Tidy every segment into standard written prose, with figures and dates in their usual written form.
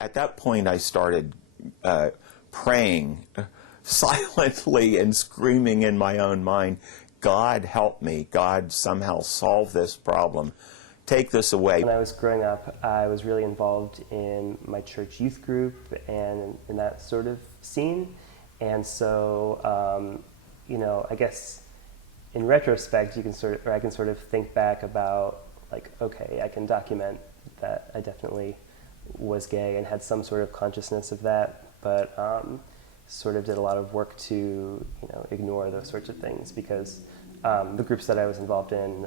At that point, I started praying silently and screaming in my own mind, God help me, God somehow solve this problem, take this away. When I was growing up, I was really involved in my church youth group and in that sort of scene. And so, you know, I guess in retrospect, I can sort of think back about, like, okay, I can document that I definitely was gay and had some sort of consciousness of that, but sort of did a lot of work to, you know, ignore those sorts of things, because the groups that I was involved in,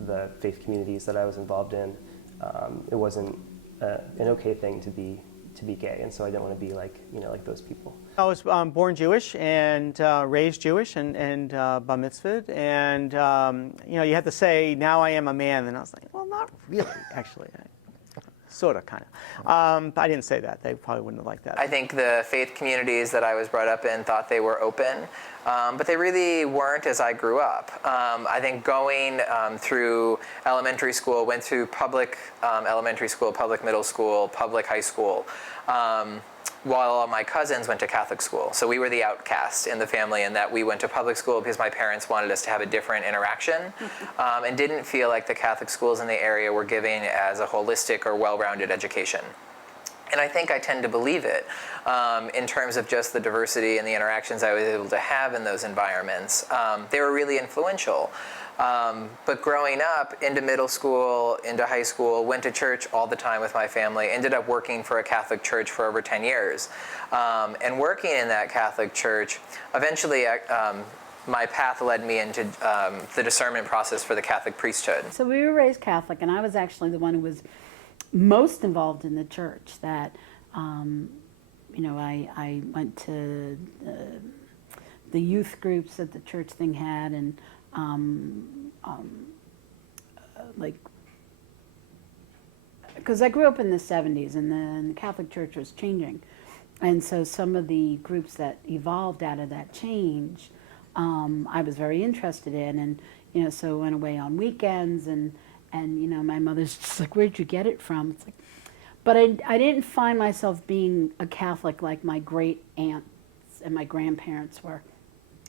the faith communities that I was involved in, it wasn't an okay thing to be gay, and so I didn't want to be like, you know, like those people. I was born Jewish and raised Jewish and bar mitzvahed, and you know, you had to say, now I am a man, and I was like, well, not really, actually. Sort of, kind of. But I didn't say that. They probably wouldn't have liked that. I think the faith communities that I was brought up in thought they were open, but they really weren't as I grew up. I think going through elementary school, went through public elementary school, public middle school, public high school, while all my cousins went to Catholic school. So we were the outcast in the family in that we went to public school because my parents wanted us to have a different interaction, and didn't feel like the Catholic schools in the area were giving as a holistic or well-rounded education. And I think I tend to believe it in terms of just the diversity and the interactions I was able to have in those environments. They were really influential. But growing up into middle school, into high school, went to church all the time with my family, ended up working for a Catholic church for over 10 years. And working in that Catholic church, eventually my path led me into the discernment process for the Catholic priesthood. So we were raised Catholic, and I was actually the one who was most involved in the church. That, you know, I went to the youth groups that the church thing had, and like, because I grew up in the 70s, and then the Catholic Church was changing, and so some of the groups that evolved out of that change, I was very interested in, and you know, so went away on weekends, and you know, my mother's just like, where'd you get it from? It's like, but I didn't find myself being a Catholic like my great aunts and my grandparents were,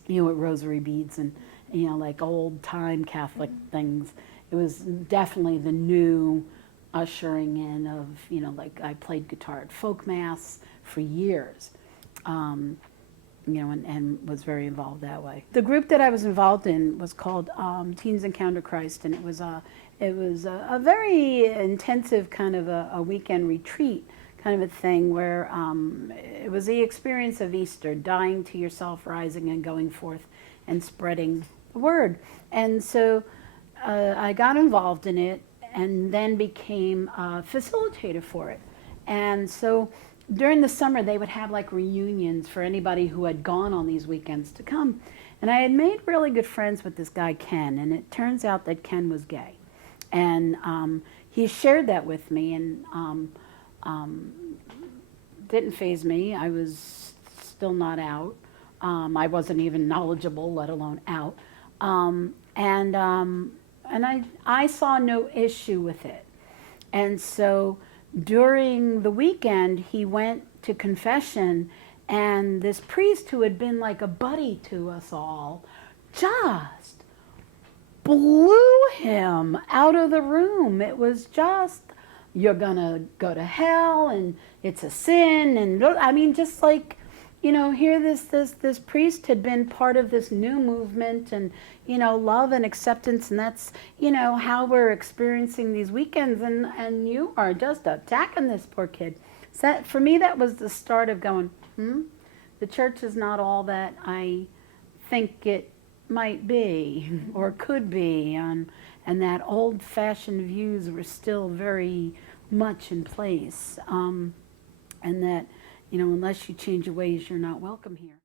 you know, with rosary beads and, you know, like old time Catholic things. It was definitely the new ushering in of, you know, like I played guitar at folk mass for years, you know, and was very involved that way. The group that I was involved in was called Teens Encounter Christ, and it was a very intensive kind of a weekend retreat kind of a thing where it was the experience of Easter, dying to yourself, rising and going forth and spreading the word. And so I got involved in it and then became a facilitator for it. And so during the summer they would have like reunions for anybody who had gone on these weekends to come. And I had made really good friends with this guy Ken, and it turns out that Ken was gay. And he shared that with me, and didn't faze me. I was still not out. I wasn't even knowledgeable, let alone out. And I saw no issue with it. And so during the weekend, he went to confession, and this priest who had been like a buddy to us all just blew him out of the room. It was just, you're gonna go to hell, and it's a sin, and I mean, just like, you know, here this priest had been part of this new movement, and, you know, love and acceptance, and that's, you know, how we're experiencing these weekends, and you are just attacking this poor kid. So that, for me, that was the start of going, the church is not all that I think it might be or could be, and that old-fashioned views were still very much in place, and that, you know, unless you change your ways, you're not welcome here.